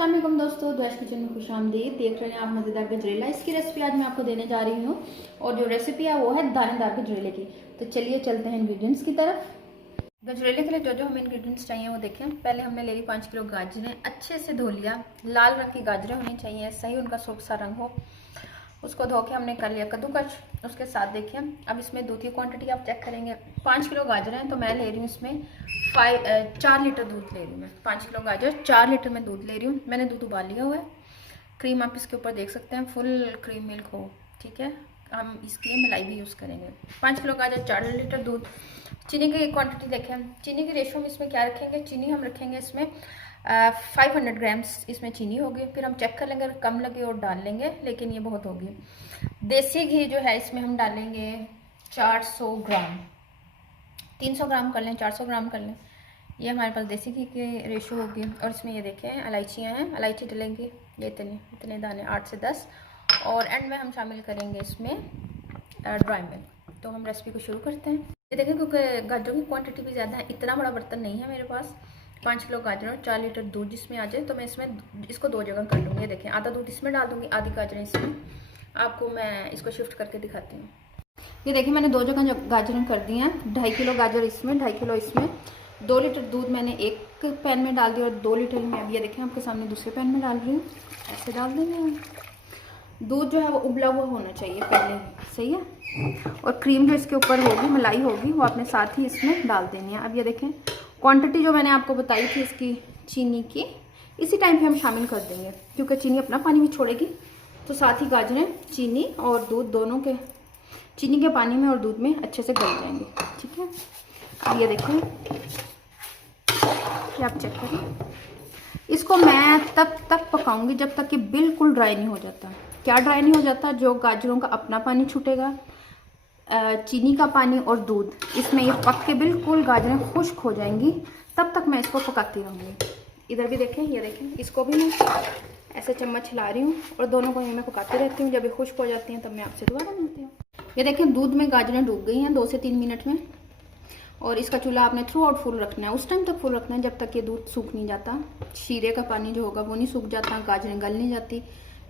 अस्सलाम वालेकुम दोस्तों, द्वैश किचन में खुशामदीद। देख रहे हैं आप मज़ेदार गजरेला। इसकी रेसिपी आज मैं आपको देने जा रही हूँ और जो रेसिपी है वो है दानेदार गजरेले की। तो चलिए चलते हैं इंग्रेडिएंट्स की तरफ। गजरेले के लिए जो जो हमें इंग्रेडिएंट्स चाहिए वो देखें। पहले हमने ले ली 5 किलो गाजरें, अच्छे से धो लिया। लाल रंग की गाजरें होनी चाहिए, सही उनका सुर्ख सा रंग हो। उसको धो के हमने कर लिया कद्दूकस। उसके साथ देखिए अब इसमें दूध की क्वांटिटी आप चेक करेंगे। 5 किलो गाजर हैं तो मैं ले रही हूँ इसमें 4 लीटर दूध ले रही हूँ मैं। 5 किलो गाजर 4 लीटर में दूध ले रही हूँ। मैंने दूध उबाल लिया हुआ है। क्रीम आप इसके ऊपर देख सकते हैं, फुल क्रीम मिल्क हो, ठीक है। हम इसके लिए मलाई भी यूज़ करेंगे। 5 किलो गाजर 4 लीटर दूध। चीनी की क्वांटिटी देखें, चीनी की रेशो में इसमें क्या रखेंगे, चीनी हम रखेंगे इसमें 500 ग्राम्स इसमें चीनी होगी। फिर हम चेक कर लेंगे, अगर कम लगे और डाल लेंगे, लेकिन ये बहुत होगी। देसी घी जो है इसमें हम डालेंगे 400 ग्राम। 300 ग्राम कर लें, 400 ग्राम कर लें, ये हमारे पास देसी घी की रेशो होगी। और इसमें ये देखें इलायचियाँ हैं, इलायची डलेंगी ये इतने दाने 8 से 10। और एंड में हम शामिल करेंगे इसमें ड्राई मिल्क। तो हम रेसिपी को शुरू करते हैं। ये देखें क्योंकि गाजरों की क्वांटिटी भी ज़्यादा है, इतना बड़ा बर्तन नहीं है मेरे पास। 5 किलो गाजर और 4 लीटर दूध जिसमें आ जाए, तो मैं इसमें इसको 2 जगह कर लूँगी। ये देखें आधा दूध इसमें डाल दूँगी, आधी गाजरें इसमें। आपको मैं इसको शिफ्ट करके दिखाती हूँ। ये देखिए मैंने 2 जगह गाजरें कर दी हैं। 2.5 किलो गाजर इसमें, 2.5 किलो इसमें। 2 लीटर दूध मैंने एक पैन में डाल दिया और 2 लीटर में अब ये देखें आपके सामने दूसरे पैन में डाल रही हूँ। ऐसे डाल देंगे हम। दूध जो है वो उबला हुआ होना चाहिए पहले ही, सही है। और क्रीम जो इसके ऊपर होगी, मलाई होगी, वो आपने साथ ही इसमें डाल देनी है। अब ये देखें क्वांटिटी जो मैंने आपको बताई थी इसकी चीनी की, इसी टाइम पे हम शामिल कर देंगे क्योंकि चीनी अपना पानी भी छोड़ेगी। तो साथ ही गाजरें, चीनी और दूध दोनों के, चीनी के पानी में और दूध में अच्छे से गल जाएंगे, ठीक है। अब ये देखें, ये आप चेक करें। इसको मैं तब तक पकाऊंगी जब तक कि बिल्कुल ड्राई नहीं हो जाता। क्या ड्राई नहीं हो जाता? जो गाजरों का अपना पानी छूटेगा, चीनी का पानी और दूध, इसमें ये पक के बिल्कुल गाजरें खुश्क हो जाएंगी, तब तक मैं इसको पकाती रहूँगी। इधर भी देखें, ये देखें, इसको भी मैं ऐसे चम्मच हिला रही हूँ और दोनों को मैं पकाती रहती हूँ। जब ये खुश्क हो जाती हैं तब मैं आपसे दोबारा मिलती हूँ। ये देखें दूध में गाजरें डूब गई हैं 2 से 3 मिनट में। और इसका चूल्हा आपने थ्रू आउट फुल रखना है, उस टाइम तक फुल रखना है जब तक ये दूध सूख नहीं जाता। शीरे का पानी जो होगा वो नहीं सूख जाता, गाजरें गल नहीं जाती।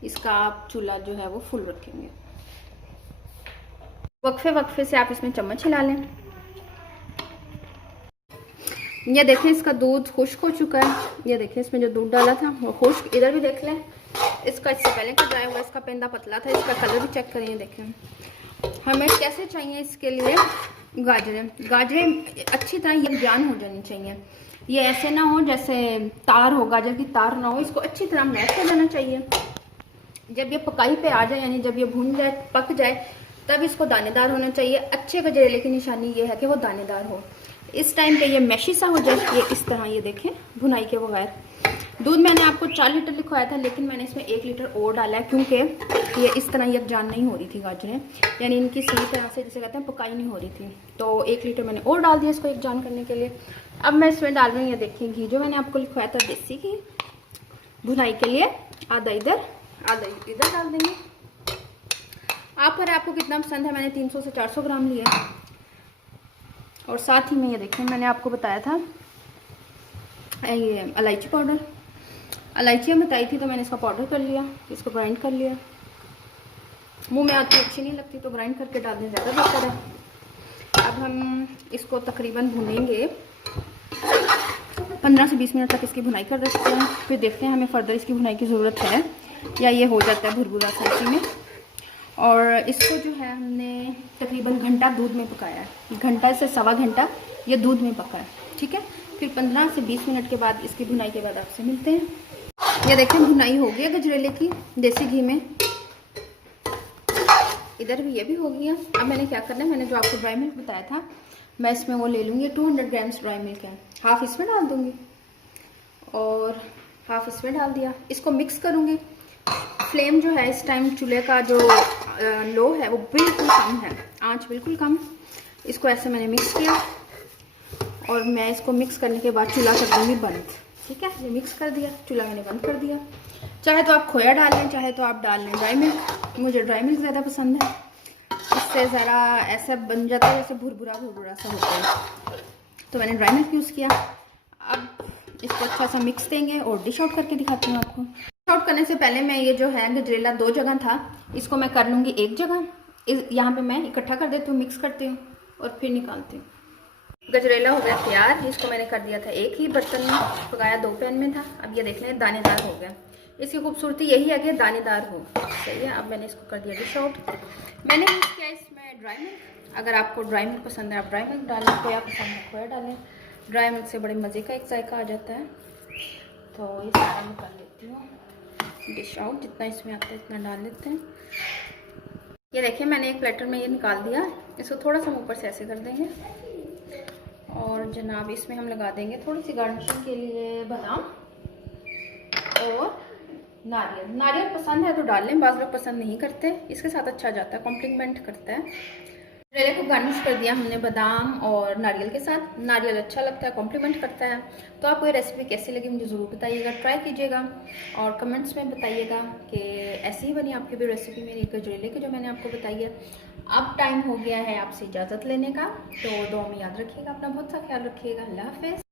इसका आप चूल्हा जो है वो फुल रखेंगे। वक्फे वक्फे से आप इसमें चम्मच हिला लें। ये देखें इसका दूध खुश्क हो चुका है। ये देखें इसमें जो दूध डाला था वो खुश्क। इधर भी देख लें, इसका इससे पहले का ड्राई हुआ, इसका पेंदा पतला था। इसका कलर भी चेक करिए। देखें हमें कैसे चाहिए इसके लिए गाजरें अच्छी तरह यकजान हो जानी चाहिए। ये ऐसे ना हो जैसे तार हो, गाजर की तार ना हो। इसको अच्छी तरह मैश हो जाना चाहिए। जब ये पकाई पे आ जाए, यानी जब ये भून जाए, पक जाए, तब इसको दानेदार होना चाहिए। अच्छे गजरेले की निशानी ये है कि वो दानेदार हो। इस टाइम पे ये मैशी सा हो जाए, ये इस तरह। ये देखें भुनाई के बगैर। दूध मैंने आपको 4 लीटर लिखवाया था, लेकिन मैंने इसमें 1 लीटर और डाला है क्योंकि ये इस तरह यकजान नहीं हो रही थी गाजरें, यानी इनकी सही तरह से जिसे कहते हैं पकाई नहीं हो रही थी। तो 1 लीटर मैंने और डाल दिया इसको यकजान करने के लिए। अब मैं इसमें डाल रही हूँ, ये देखिए घी जो मैंने आपको लिखवाया था, देसी घी। भुनाई के लिए आधा इधर आधा इधर डाल देंगे। आप पर आपको कितना पसंद है, मैंने 300 से 400 ग्राम लिया। और साथ ही में ये देखें मैंने आपको बताया था ये इलायची पाउडर, इलायचियाँ बताई थी तो मैंने इसका पाउडर कर लिया, इसको ग्राइंड कर लिया। मुंह में आती अच्छी नहीं लगती तो ग्राइंड करके डालने ज़्यादा बेहतर है। अब हम इसको तकरीबन भुनेंगे 15 से 20 मिनट तक इसकी भुनाई कर रखते हैं। फिर देखते हैं हमें फर्दर इसकी भुनाई की ज़रूरत है या ये हो जाता है भुरभुरा सा इसी में। और इसको जो है हमने तकरीबन घंटा दूध में पकाया है, घंटा से सवा घंटा ये दूध में पका है, ठीक है। फिर 15 से 20 मिनट के बाद इसकी भुनाई के बाद आपसे मिलते हैं। ये देखें भुनाई हो गई है गजरेले की देसी घी में। इधर भी ये भी हो गया। अब मैंने क्या करना है, मैंने जो आपको ड्राई मिल्क बताया था, मैं इसमें वो ले लूँगी। 200 ग्राम्स ड्राई मिल्क है, हाफ इसमें डाल दूँगी और हाफ इसमें डाल दिया। इसको मिक्स करूँगी। फ्लेम जो है इस टाइम चूल्हे का जो लो है वो बिल्कुल कम है, आंच बिल्कुल कम। इसको ऐसे मैंने मिक्स किया और मैं इसको मिक्स करने के बाद चूल्हा कर दूँगी बंद, ठीक है। ये मिक्स कर दिया, चूल्हा मैंने बंद कर दिया। चाहे तो आप खोया डाल लें, चाहे तो आप डाल लें ड्राई मिल्क। मुझे ड्राई मिल्क ज़्यादा पसंद है, इससे ज़रा ऐसा बन जाता है जैसे भुरभुरा सा होता है, तो मैंने ड्राई मिल्क यूज़ किया। अब इसको अच्छा सा मिक्स देंगे और डिश आउट करके दिखाती हूँ आपको। डिश आउट करने से पहले मैं ये जो है गजरेला 2 जगह था, इसको मैं कर लूँगी 1 जगह। यहाँ पे मैं इकट्ठा कर देती हूँ, मिक्स करती हूँ और फिर निकालती हूँ। गजरेला हो गया तैयार। इसको मैंने कर दिया था एक ही बर्तन में, पकाया 2 पैन में था। अब ये देख लें दानेदार हो गया। इसकी खूबसूरती यही है कि दानेदार हो। सही है। अब मैंने इसको कर दिया डिश आउट। मैंने यूज़ किया इसमें ड्राई मिल्क। अगर आपको ड्राई मिल्क पसंद है आप ड्राई मिल्क डालें, खोया पसंद है खोया डालें। ड्राई मिल्क से बड़े मज़े का एक जायका आ जाता है। तो ये सारा मैं कर लेती हूँ डिश आउट। जितना इसमें आता है इतना डाल लेते हैं। ये देखिए मैंने एक प्लेटर में ये निकाल दिया। इसको थोड़ा सा ऊपर से ऐसे कर देंगे और जनाब इसमें हम लगा देंगे थोड़ी सी गार्निशिंग के लिए बादाम और नारियल। नारियल पसंद है तो डाल लें, बाज़ लोग पसंद नहीं करते। इसके साथ अच्छा जाता है, कॉम्प्लीमेंट करता है। गजरेले को गार्निश कर दिया हमने बादाम और नारियल के साथ। नारियल अच्छा लगता है, कॉम्प्लीमेंट करता है। तो आपको ये रेसिपी कैसी लगी मुझे ज़रूर बताइएगा, ट्राई कीजिएगा और कमेंट्स में बताइएगा कि ऐसी ही बनी आपकी भी रेसिपी मेरी गजरेले की जो मैंने आपको बताई है। अब टाइम हो गया है आपसे इजाज़त लेने का, तो दुआ में याद रखिएगा, अपना बहुत सा ख्याल रखिएगा। अल्लाह हाफ़िज़।